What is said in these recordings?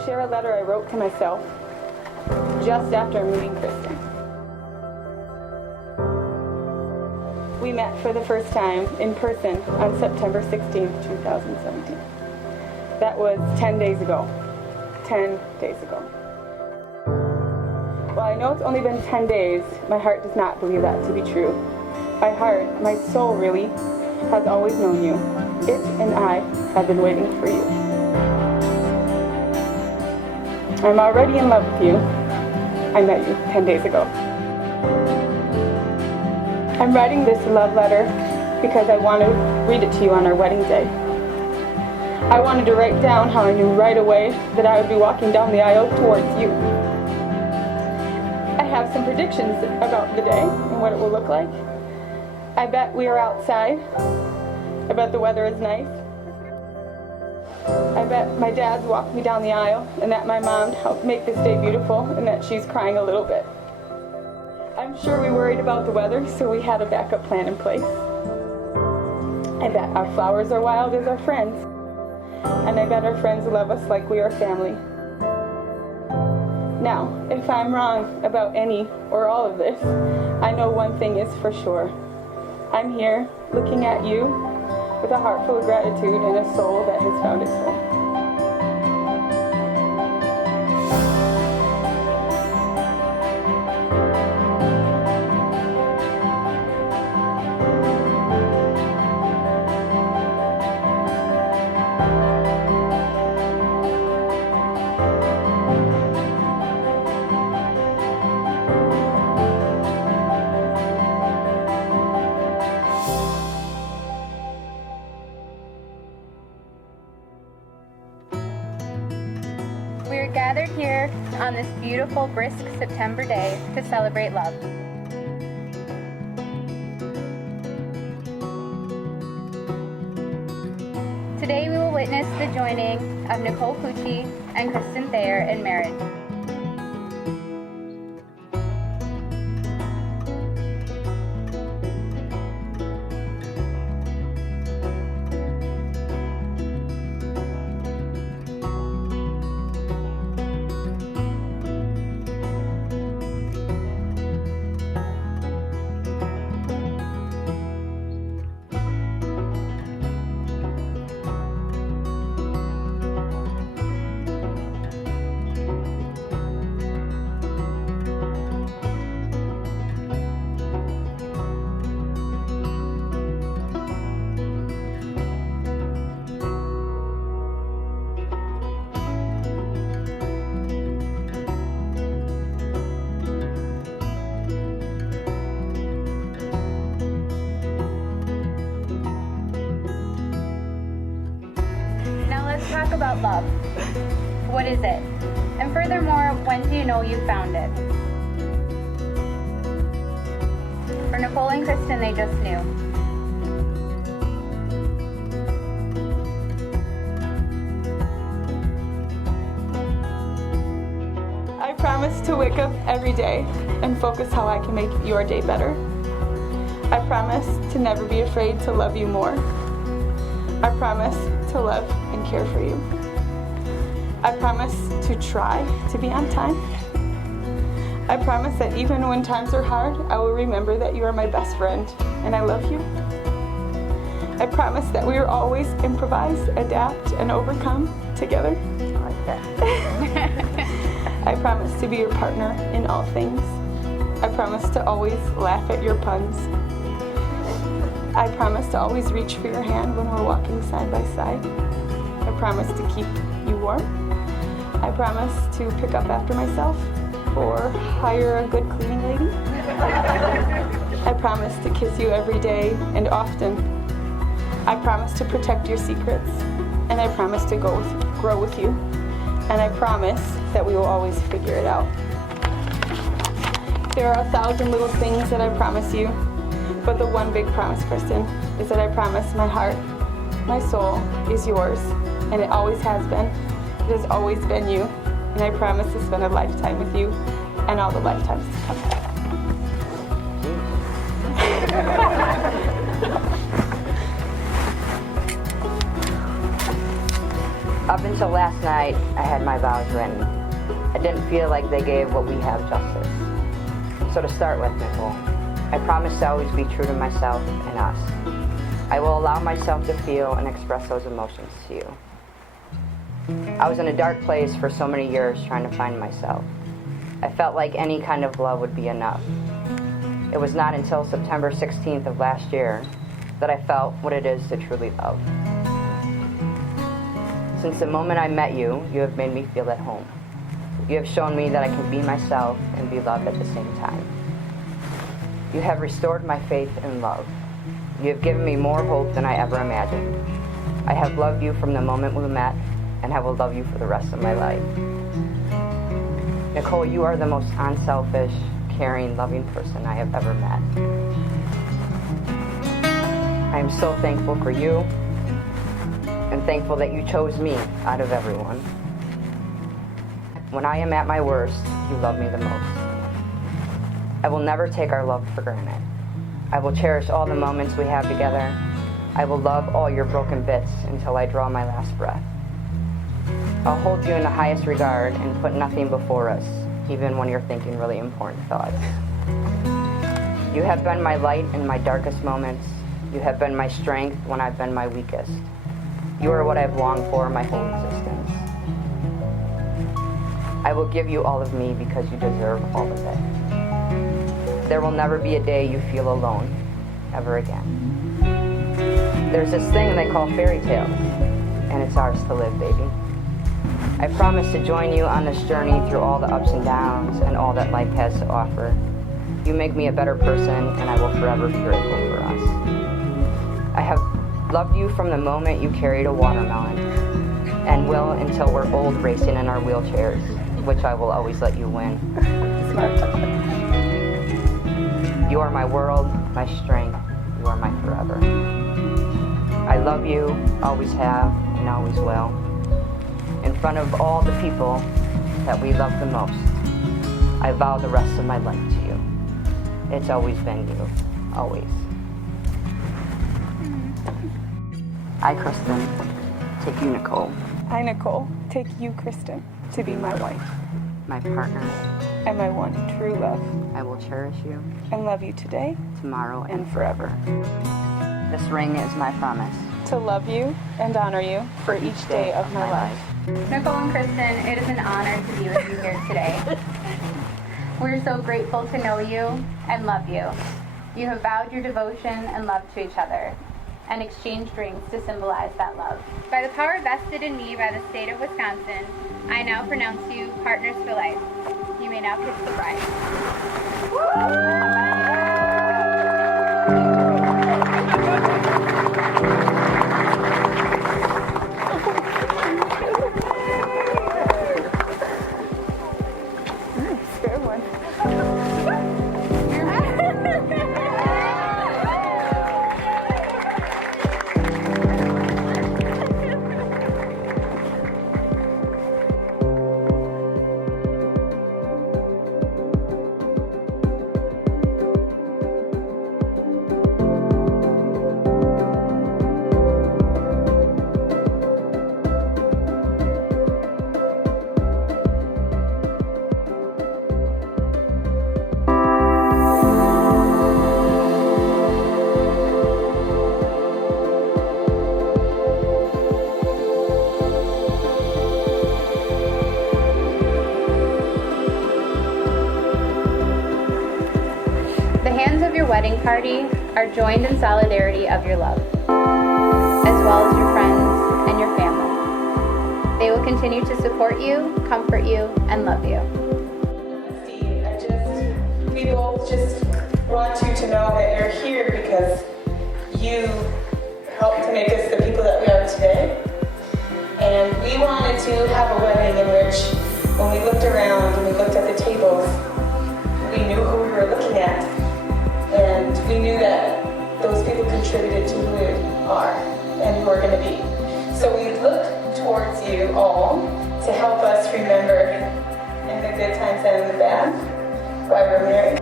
to share a letter I wrote to myself just after meeting Kristin. We met for the first time in person on September 16, 2017. That was 10 days ago. 10 days ago. While I know it's only been 10 days, my heart does not believe that to be true. My heart, my soul really, has always known you. It and I have been waiting for you. I'm already in love with you. I met you 10 days ago. I'm writing this love letter because I want to read it to you on our wedding day. I wanted to write down how I knew right away that I would be walking down the aisle towards you. I have some predictions about the day and what it will look like. I bet we are outside. I bet the weather is nice. I bet my dad's walked me down the aisle and that my mom helped make this day beautiful and that she's crying a little bit. I'm sure we worried about the weather, so we had a backup plan in place. I bet our flowers are wild as our friends. And I bet our friends love us like we are family. Now, if I'm wrong about any or all of this, I know one thing is for sure. I'm here looking at you with a heart full of gratitude and a soul that has found its home. We are gathered here on this beautiful, brisk September day to celebrate love. Today we will witness the joining of Nicole Pucci and Kristin Thayer in marriage. Talk about love. What is it? And furthermore, when do you know you found it? For Nicole and Kristin, they just knew. I promise to wake up every day and focus how I can make your day better. I promise to never be afraid to love you more. I promise to love and care for you. I promise to try to be on time. I promise that even when times are hard, I will remember that you are my best friend and I love you. I promise that we will always improvise, adapt, and overcome together. I like that. I promise to be your partner in all things. I promise to always laugh at your puns. I promise to always reach for your hand when we're walking side by side. I promise to keep you warm. I promise to pick up after myself or hire a good cleaning lady. I promise to kiss you every day and often. I promise to protect your secrets. And I promise to grow with you. And I promise that we will always figure it out. There are 1,000 little things that I promise you. But the one big promise, Kristin, is that I promise my heart, my soul is yours, and it always has been. It has always been you, and I promise to spend a lifetime with you and all the lifetimes to come. Up until last night, I had my vows written. I didn't feel like they gave what we have justice. So to start with, Nicole, I promise to always be true to myself and us. I will allow myself to feel and express those emotions to you. I was in a dark place for so many years trying to find myself. I felt like any kind of love would be enough. It was not until September 16th of last year that I felt what it is to truly love. Since the moment I met you, you have made me feel at home. You have shown me that I can be myself and be loved at the same time. You have restored my faith in love. You have given me more hope than I ever imagined. I have loved you from the moment we met, and I will love you for the rest of my life. Nicole, you are the most unselfish, caring, loving person I have ever met. I am so thankful for you, and thankful that you chose me out of everyone. When I am at my worst, you love me the most. I will never take our love for granted. I will cherish all the moments we have together. I will love all your broken bits until I draw my last breath. I'll hold you in the highest regard and put nothing before us, even when you're thinking really important thoughts. You have been my light in my darkest moments. You have been my strength when I've been my weakest. You are what I've longed for my whole existence. I will give you all of me because you deserve all of it. There will never be a day you feel alone, ever again. There's this thing they call fairy tales, and it's ours to live, baby. I promise to join you on this journey through all the ups and downs and all that life has to offer. You make me a better person, and I will forever be grateful for us. I have loved you from the moment you carried a watermelon, and will until we're old racing in our wheelchairs, which I will always let you win. You are my world, my strength. You are my forever. I love you, always have, and always will. In front of all the people that we love the most, I vow the rest of my life to you. It's always been you, always. I, Kristin, take you, Nicole. I, Nicole, take you, Kristin, to be my wife. My partner. And my one true love. I will cherish you. And love you today. Tomorrow and forever. This ring is my promise. To love you and honor you for each day of my life. Nicole and Kristin, it is an honor to be with you here today. We're so grateful to know you and love you. You have vowed your devotion and love to each other, and exchanged rings to symbolize that love. By the power vested in me by the state of Wisconsin, I now pronounce you partners for life. You may now kiss the bride. Good one. Wedding party are joined in solidarity of your love, as well as your friends and your family. They will continue to support you, comfort you, and love you. We both just want you to know that you're here because you helped to make us the people that we are today. And we wanted to have a wedding in which, when we looked around and we looked at the tables, we knew who we were looking at. And we knew that those people contributed to who we are and who we're going to be. So we look towards you all to help us remember in the good times and in the bad why we're married.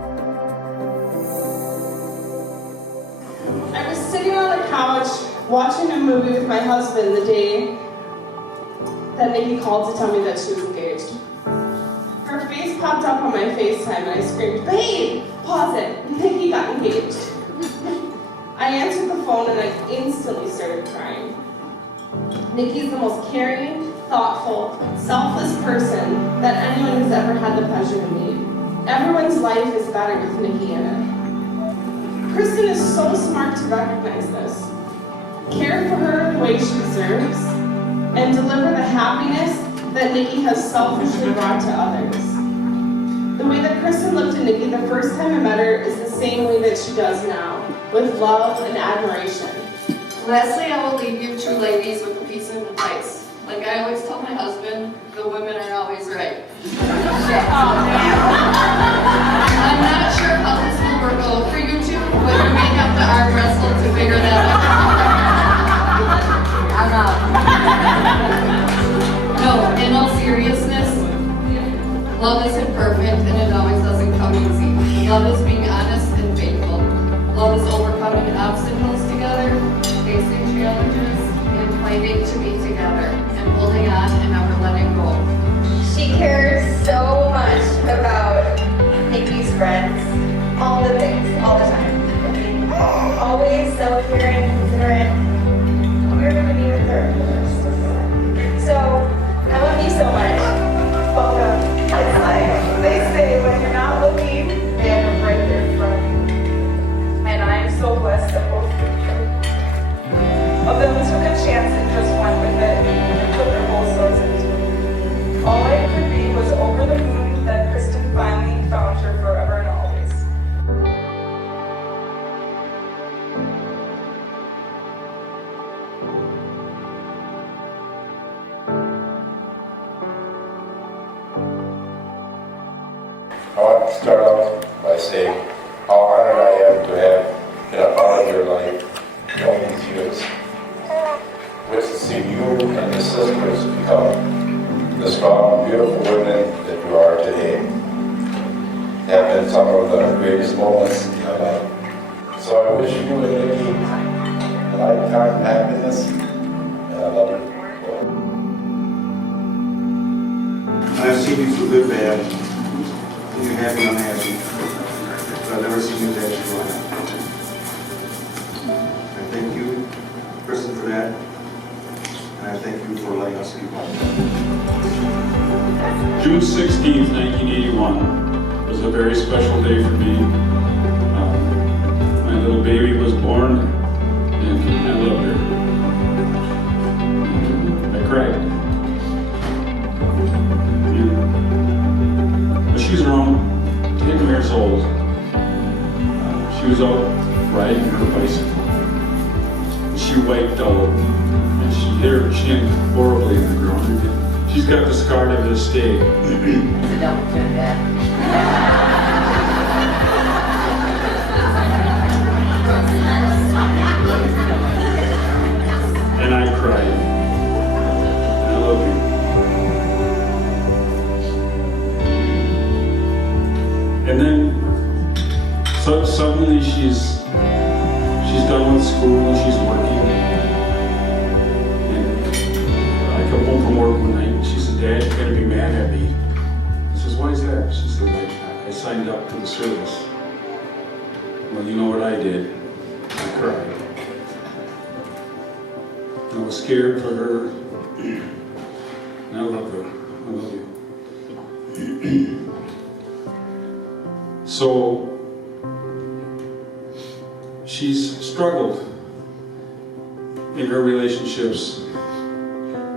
I was sitting on the couch watching a movie with my husband the day that Nikki called to tell me that she was engaged. Her face popped up on my FaceTime and I screamed, "Babe, pause it, Nikki got engaged." I answered the phone and I instantly started crying. Nikki's the most caring, thoughtful, selfless person that anyone has ever had the pleasure to meet. Everyone's life is better with Nikki in it. Kristin is so smart to recognize this, care for her the way she deserves, and deliver the happiness that Nikki has selfishly brought to others. The way that Kristin looked at Nikki the first time I met her is the same way that she does now, with love and admiration. Lastly, I will leave you two ladies with a piece of advice. Like I always tell my husband, the women are always right. I'm not sure how this will work out for you two, but you may have to arm wrestle to figure that out. I'm out. No, in all seriousness, love isn't perfect and it always doesn't come easy. Love is being honest and faithful. Love is overcoming obstacles together, facing challenges, and fighting to be together, and holding on and never letting go. She cares so much about Nikki's friends, all the things, all the time. Always so caring, considerate. We're going to be with her for the rest of her life. So, I love you so much. Welcome. It's like they say, when you're not looking, they're right there in front of you. And I am so blessed that both of them took a chance and just went with it and put their whole souls into it. All I could be was over the moon that Kristin finally found her forever and always. I want to start off by saying how honored I am to have been a part of your life all these years. Witnessing you and your sisters become the strong, beautiful women that you are today have been some of the greatest moments in my life. So I wish you and Nikki a lifetime of happiness, and I love you. I've seen you through good, bad, and you're happy, unhappy, but I've never seen you that you are. I thank you, Kristin, for that, and I thank you for letting us be part of it. June 16th, 1981 was a very special day for me. My little baby was born, and I loved her. I cried. But she's around 10 years old. She was out riding her bicycle. She wiped out, and she hit her chin horribly in the ground. She's got the scar to this day. It's a double chin, Dad. And I cried. And I love you. And then suddenly she's done with school, she's working. And I come home from work one night and she said, "Dad, you're gonna be mad at me." I says, "Why is that?" She said, I signed up for the service." Well, you know what I did? I cried. I was scared for her. And I love her. I love you. So, she's struggled in her relationships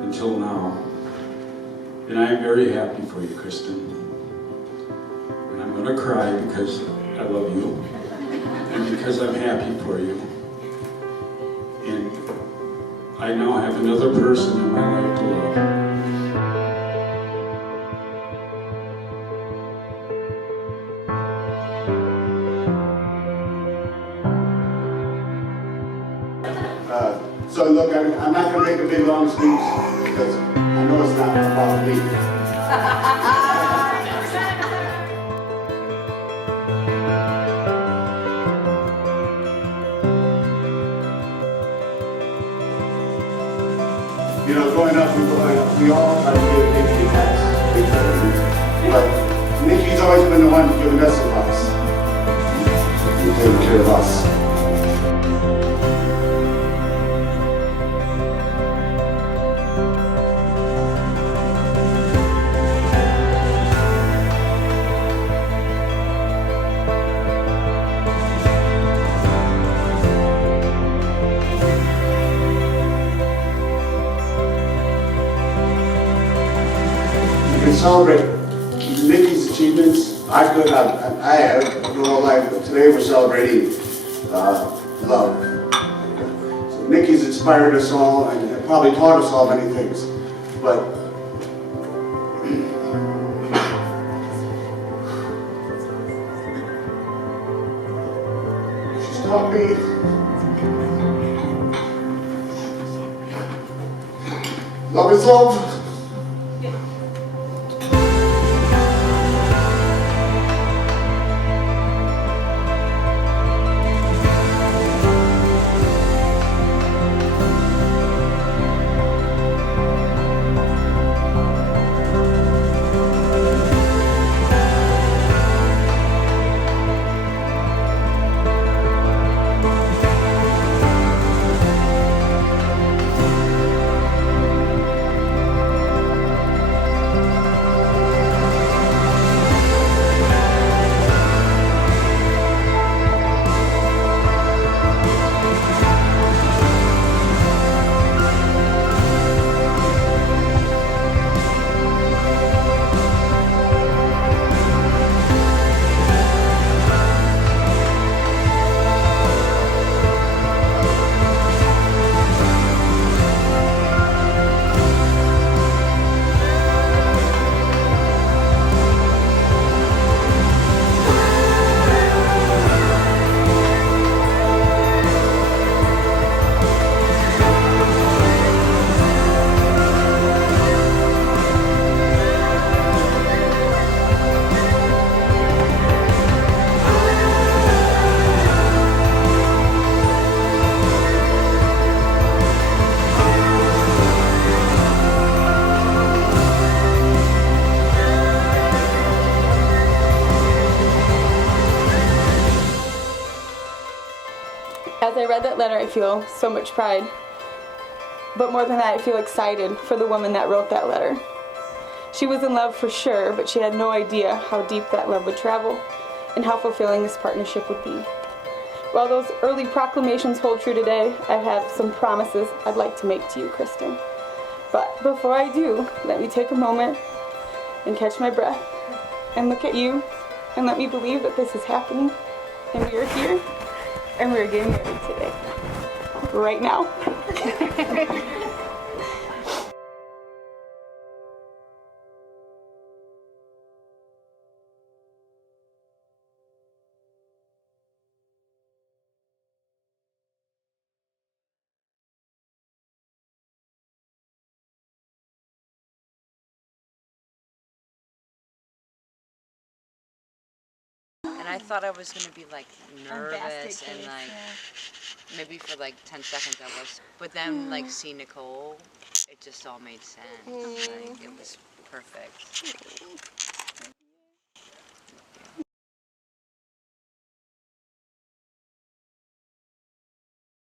until now. And I'm very happy for you, Kristin. And I'm going to cry because I love you. And because I'm happy for you. And I now have another person in my life to love. So look, I'm not going to make a big long speech because I know it's not about me. You know, growing up, we all try to give Nikki advice. But Nikki's always been the one giving us advice. And taking care of us. Celebrate Nikki's achievements. I have my whole life, but today we're celebrating love. So Nikki's inspired us all and probably taught us all many things, but she's taught me love is love. As I read that letter, I feel so much pride. But more than that, I feel excited for the woman that wrote that letter. She was in love for sure, but she had no idea how deep that love would travel and how fulfilling this partnership would be. While those early proclamations hold true today, I have some promises I'd like to make to you, Kristin. But before I do, let me take a moment and catch my breath and look at you and let me believe that this is happening and we are here and we're getting married today. Right now. And I thought I was going to be like nervous and like maybe for like 10 seconds I was. But then like see Nikole, it just all made sense. Like it was perfect.